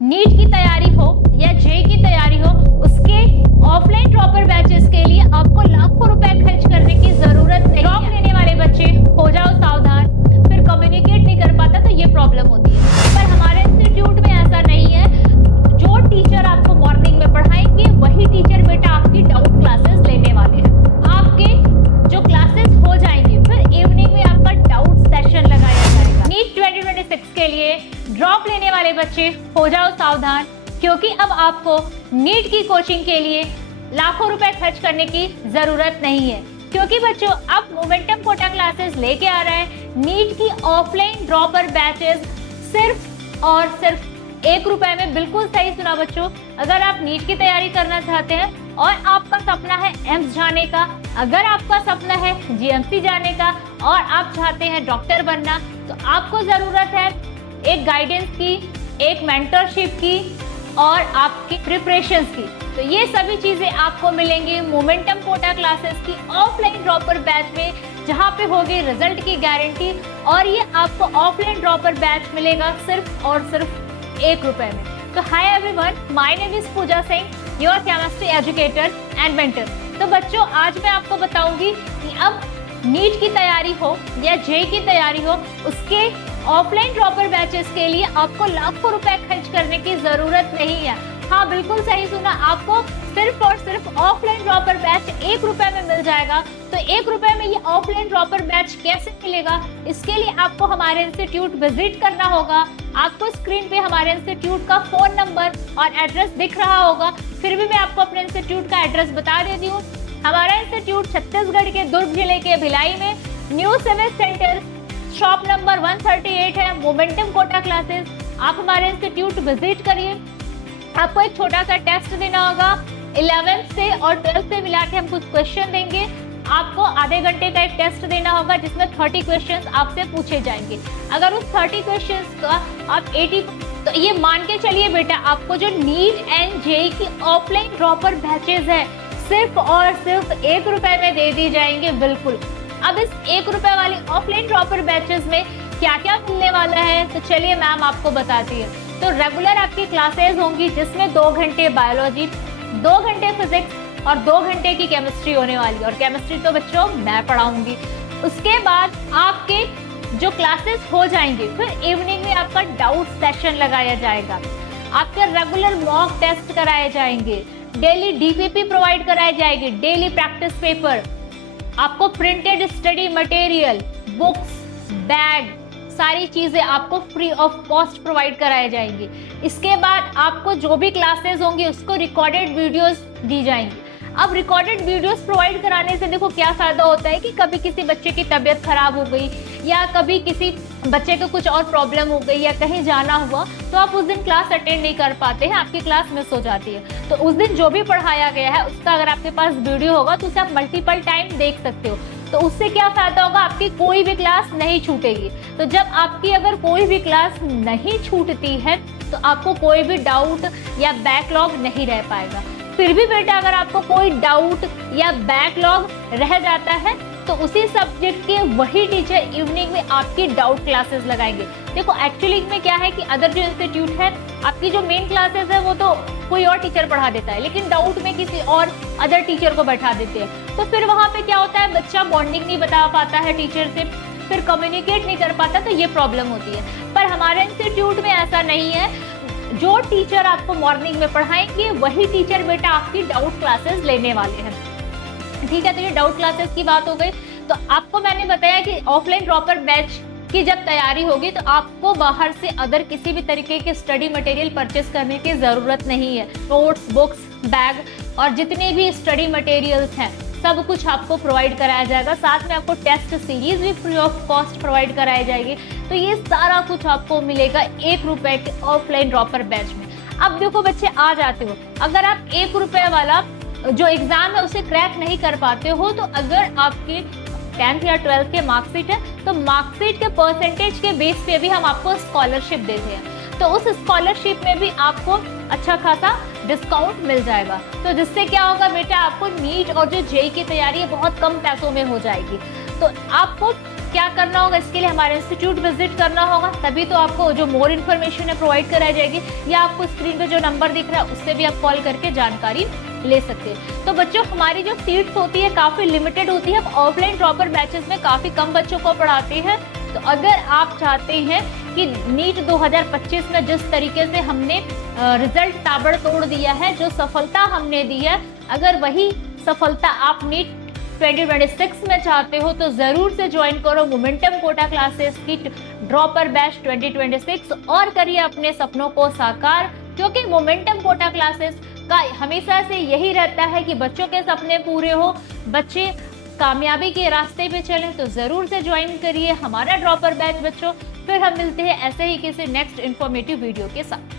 NEET की तैयारी हो या जेई की तैयारी हो, उसके ऑफलाइन ड्रॉपर बैचेस के लिए आपको लाखों रुपए खर्च करने की जरूरत नहीं। ड्रॉप लेने वाले बच्चे हो जाओ सावधान, फिर कम्युनिकेट नहीं कर पाता तो ये प्रॉब्लम होती है। पर हमारे इंस्टीट्यूट में ऐसा नहीं है। जो टीचर आपको मॉर्निंग में पढ़ाएंगे वही टीचर बेटा आपकी डाउट क्लासेस लेने वाले हैं। आपके जो क्लासेस हो जाएंगे फिर इवनिंग में आपका डाउट सेशन लगाया जाएगा। नीट 2026 के लिए ड्रॉप लेने वाले बच्चे हो जाओ सावधान, क्योंकि अब आपको नीट की कोचिंग के लिए लाखों रुपए खर्च करने की जरूरत नहीं है, क्योंकि बच्चों अब मोमेंटम कोटा क्लासेस लेके आ रहा है नीट की ऑफलाइन ड्रॉपर बैचेस सिर्फ और सिर्फ 1 रुपए में। बिल्कुल सही सुना बच्चों। अगर आप नीट की तैयारी करना चाहते हैं और आपका सपना है एम्स जाने का, अगर आपका सपना है जीएमसी जाने का और आप चाहते हैं डॉक्टर बनना, तो आपको जरूरत है एक गाइडेंस की, एक मेंटरशिप की और आपकी प्रिपरेशंस की। तो ये सभी चीजें आपको मिलेंगी मोमेंटम कोटा क्लासेस की ऑफलाइन ड्रॉपर बैच में, जहां पे होगी रिजल्ट की गारंटी। और ये आपको ऑफलाइन ड्रॉपर बैच मिलेगा सिर्फ और सिर्फ 1 रुपए में। तो hi everyone, my name is Pooja Singh, your chemistry educator and mentor. तो बच्चों आज मैं आपको बताऊंगी कि अब नीट की तैयारी हो या जेई की तैयारी हो, उसके ऑफलाइन ड्रॉपर बैचेस के लिए आपको लाखों रुपए खर्च करने की जरूरत नहीं है। हाँ बिल्कुल सही सुना, आपको सिर्फ और सिर्फ ऑफलाइन ड्रॉपर बैच 1 रुपए में मिल जाएगा। तो 1 रुपए में ये ऑफलाइन ड्रॉपर बैच कैसे मिलेगा, इसके लिए आपको हमारे इंस्टीट्यूट विजिट करना होगा। आपको स्क्रीन पे हमारे इंस्टीट्यूट का फोन नंबर और एड्रेस दिख रहा होगा, फिर भी मैं आपको अपने इंस्टीट्यूट का एड्रेस बता देती हूँ। हमारा इंस्टीट्यूट छत्तीसगढ़ के दुर्ग जिले के भिलाई में new civil centre shop number 138 है, मोमेंटम कोटा क्लासेस। आप हमारे इंस्टीट्यूट विजिट करिए। आपको एक छोटा सा टेस्ट देना होगा, 11th से और 12th से मिला के हम कुछ क्वेश्चन देंगे। आपको आधे घंटे का एक टेस्ट देना होगा जिसमें 30 क्वेश्चंस आपसे पूछे जाएंगे। अगर उस 30 क्वेश्चंस का आप 80, तो ये मान के चलिए बेटा आपको जो नीट एंड जेई की ऑफलाइन ड्रॉपर बैचेस है सिर्फ और सिर्फ 1 रुपए में दे दी जाएंगे। बिल्कुल। अब इस 1 रुपए वाली ऑफलाइन ड्रॉपर बैचेस में क्या क्या मिलने वाला है, तो चलिए मैम आपको बताती है। तो रेगुलर आपकी क्लासेस होंगी जिसमें 2 घंटे बायोलॉजी, 2 घंटे फिजिक्स और 2 घंटे की केमिस्ट्री होने वाली, और केमिस्ट्री तो बच्चों मैं पढ़ाऊंगी। उसके बाद आपके जो क्लासेस हो जाएंगे फिर इवनिंग में आपका डाउट सेशन लगाया जाएगा। आपके रेगुलर मॉक टेस्ट कराए जाएंगे, डेली डीपीपी प्रोवाइड कराए जाएंगे, डेली प्रैक्टिस पेपर, आपको printed study material, books, bag, सारी चीजें आपको फ्री ऑफ कॉस्ट प्रोवाइड कराए जाएंगी। इसके बाद आपको जो भी क्लासेस होंगी उसको रिकॉर्डेड वीडियोस दी जाएंगी। अब रिकॉर्डेड वीडियोस प्रोवाइड कराने से देखो क्या फायदा होता है कि कभी किसी बच्चे की तबीयत खराब हो गई या कभी किसी बच्चे को कुछ और प्रॉब्लम हो गई या कहीं जाना हुआ, तो आप उस दिन क्लास अटेंड नहीं कर पाते हैं, आपकी क्लास मिस हो जाती है। तो उस दिन जो भी पढ़ाया गया है उसका अगर आपके पास वीडियो होगा तो उसे आप मल्टीपल टाइम देख सकते हो। तो उससे क्या फायदा होगा, आपकी कोई भी क्लास नहीं छूटेगी। तो जब आपकी अगर कोई भी क्लास नहीं छूटती है तो आपको कोई भी डाउट या बैकलॉग नहीं रह पाएगा। फिर भी बेटा अगर आपको कोई डाउट या बैकलॉग रह जाता है तो उसी सब्जेक्ट के वही टीचर इवनिंग में आपकी डाउट क्लासेस लगाएंगे। देखो एक्चुअली में क्या है कि अदर जो इंस्टीट्यूट है आपकी जो मेन क्लासेस है वो तो कोई और टीचर पढ़ा देता है, लेकिन डाउट में किसी और अदर टीचर को बैठा देते हैं। तो फिर वहां पे क्या होता है, बच्चा बॉन्डिंग नहीं बता पाता है टीचर से, फिर कम्युनिकेट नहीं कर पाता, तो ये प्रॉब्लम होती है। पर हमारे इंस्टीट्यूट में ऐसा नहीं है। जो टीचर आपको मॉर्निंग में पढ़ाएंगे वही टीचर बेटा आपकी डाउट क्लासेस लेने वाले हैं। ठीक है, तो ये डाउट क्लासेस की बात हो गई। तो आपको मैंने बताया कि ऑफलाइन ड्रॉपर बैच की जब तैयारी होगी तो आपको बाहर से अदर किसी भी तरीके के स्टडी मटेरियल परचेस करने की जरूरत नहीं है। नोट्स, बुक्स, बैग और जितने भी स्टडी मटेरियल्स हैं सब कुछ आपको प्रोवाइड कराया जाएगा। साथ में आपको टेस्ट सीरीज भी फ्री ऑफ कॉस्ट प्रोवाइड कराई जाएगी। तो ये सारा कुछ आपको मिलेगा 1 रुपए के ऑफलाइन ड्रॉपर बैच में। अब देखो बच्चे आ जाते हो, अगर आप 1 रुपए वाला जो एग्जाम है उसे क्रैक नहीं कर पाते हो, तो अगर आपकी 10th या 12th के मार्कशीट है तो मार्कशीट के परसेंटेज के बेस पे भी हम आपको स्कॉलरशिप देते हैं। तो उस स्कॉलरशिप में भी आपको अच्छा खासा डिस्काउंट मिल जाएगा। तो जिससे क्या होगा बेटा, आपको नीट और जो जेई की तैयारी है बहुत कम पैसों में हो जाएगी। तो आपको क्या करना होगा, इसके लिए हमारे इंस्टीट्यूट विजिट करना होगा, तभी तो आपको जो मोर इन्फॉर्मेशन है प्रोवाइड कराई जाएगी, या आपको स्क्रीन पे जो नंबर दिख रहा है उससे भी आप कॉल करके जानकारी ले सकते हैं। तो बच्चों हमारी जो सीट्स होती है काफी लिमिटेड होती है, ऑफलाइन ड्रॉपर बैचेस में काफी कम बच्चों को पढ़ाते हैं। तो अगर आप चाहते हैं कि नीट 2025 में जिस तरीके से हमने रिजल्ट ताबड़तोड़ दिया है, जो सफलता हमने दी है, अगर वही सफलता आप नीट 2026 में चाहते हो तो जरूर से ज्वाइन करो मोमेंटम कोटा क्लासेस की ड्रॉपर बैच 2026 और करिए अपने सपनों को साकार, क्योंकि मोमेंटम कोटा क्लासेस का हमेशा से यही रहता है कि बच्चों के सपने पूरे हो, बच्चे कामयाबी के रास्ते पे चलें। तो जरूर से ज्वाइन करिए हमारा ड्रॉपर बैच बच्चों। फिर हम मिलते हैं ऐसे ही किसी नेक्स्ट इन्फॉर्मेटिव वीडियो के साथ।